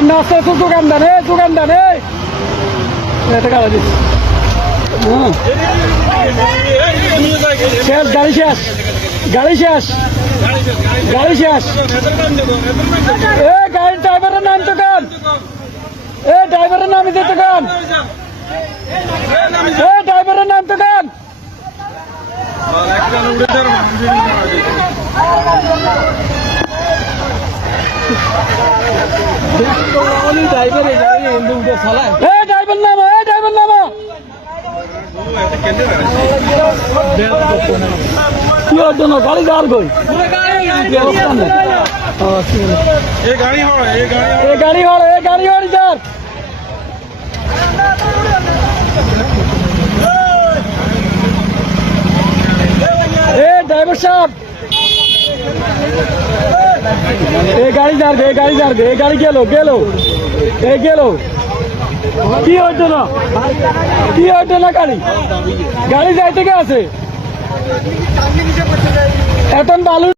সামনে আসতে তো দোকান দেন এটা গাড়ি দিচ্ছি শেষ গাড়ি শেষ এ গাড়ির ড্রাইভারের নাম তো কান ড্রাইভারের নামই দিতে কান ড্রাইভারের নাম তো কান ড্রাইভার নামো কি ওর জন্য গাড়ি যাওয়ার গই গাড়ি হড় যার ড্রাইভার সাহেব গাড়ি যার গাড়ি গেল কি হইতো না গাড়ি যাইতে গে আছে এখন বালু